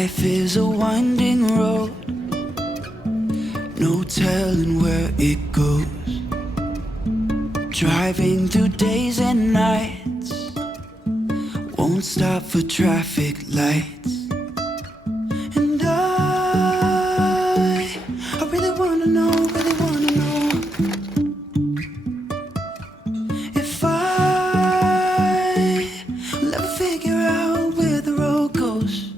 Life is a winding road, no telling where it goes. Driving through days and nights, won't stop for traffic lights. And I really wanna know, if I'll ever figure out where the road goes.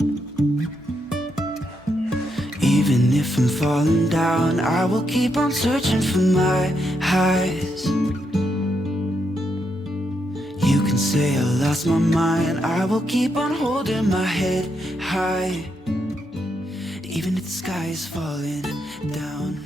Even if I'm falling down, I will keep on searching for my highs. You can say I lost my mind, I will keep on holding my head high, even if the sky is falling down.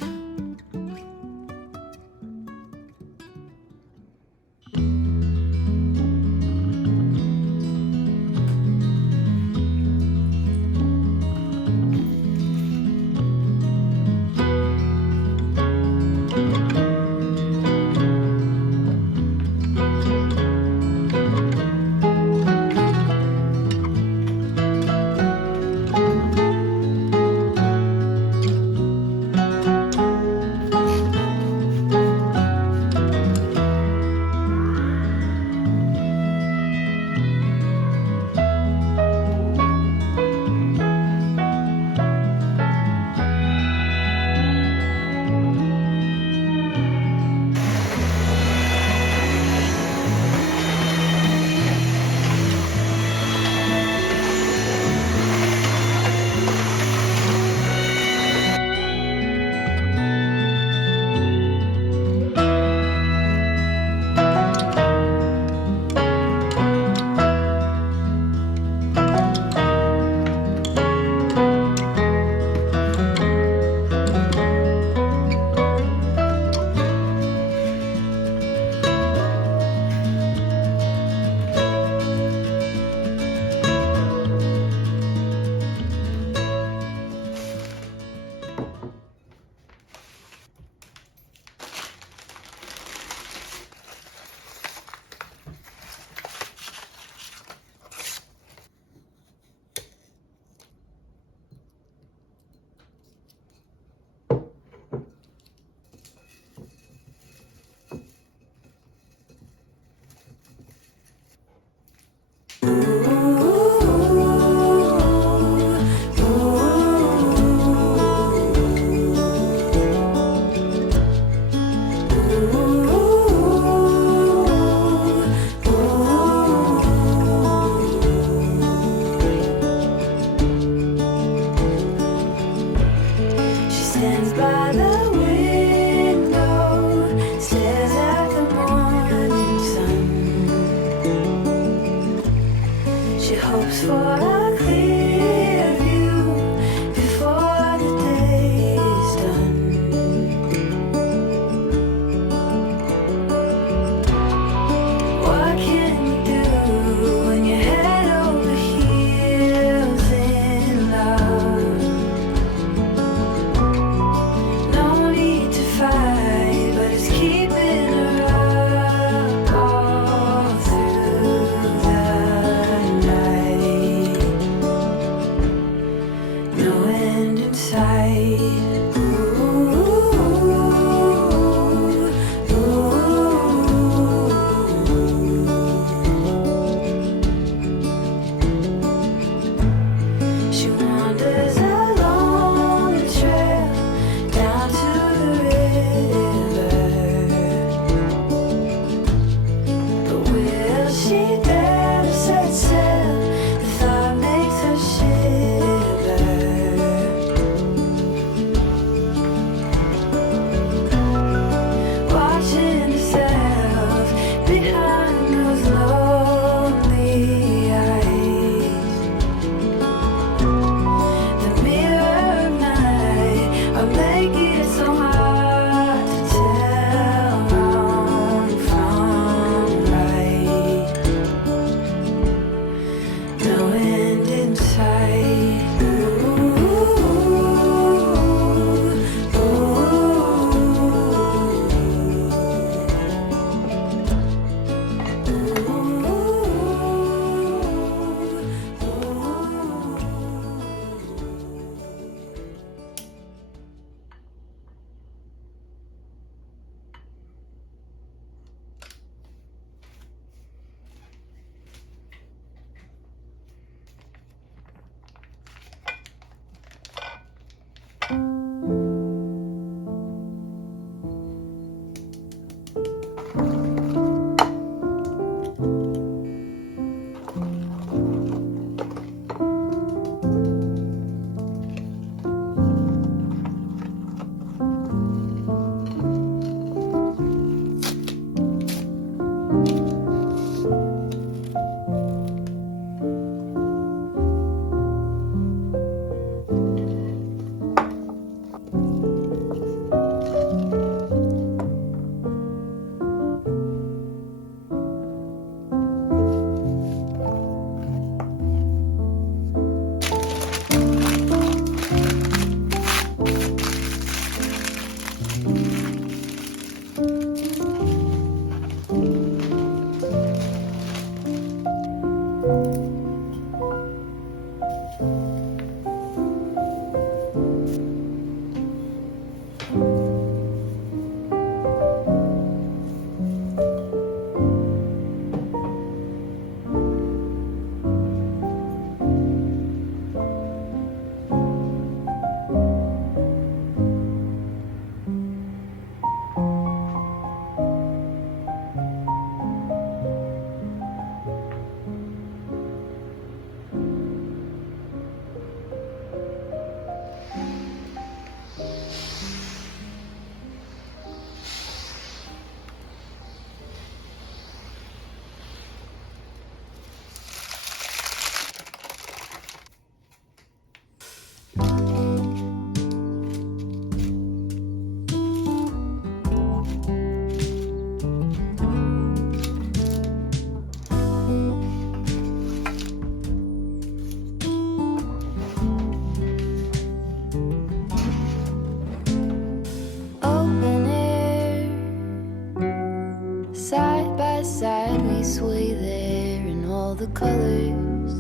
the colors.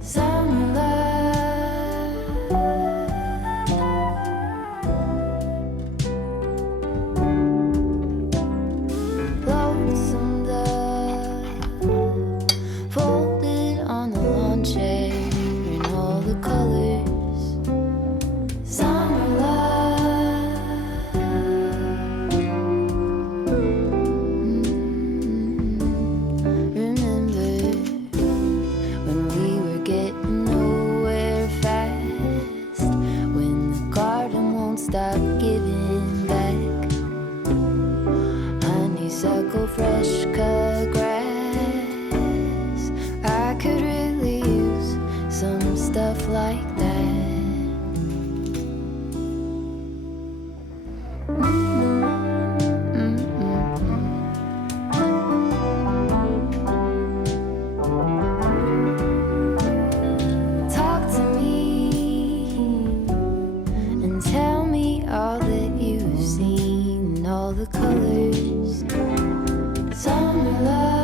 Summer love, lonesome dove, folded on the lawn chair in all the colors. Summer love, remember when we were getting nowhere fast, when the garden won't stop giving back honeysuckle, fresh cut grass. I could really use some stuff like that. Talk to me and tell me all that you've seen, all the colors. Summer love.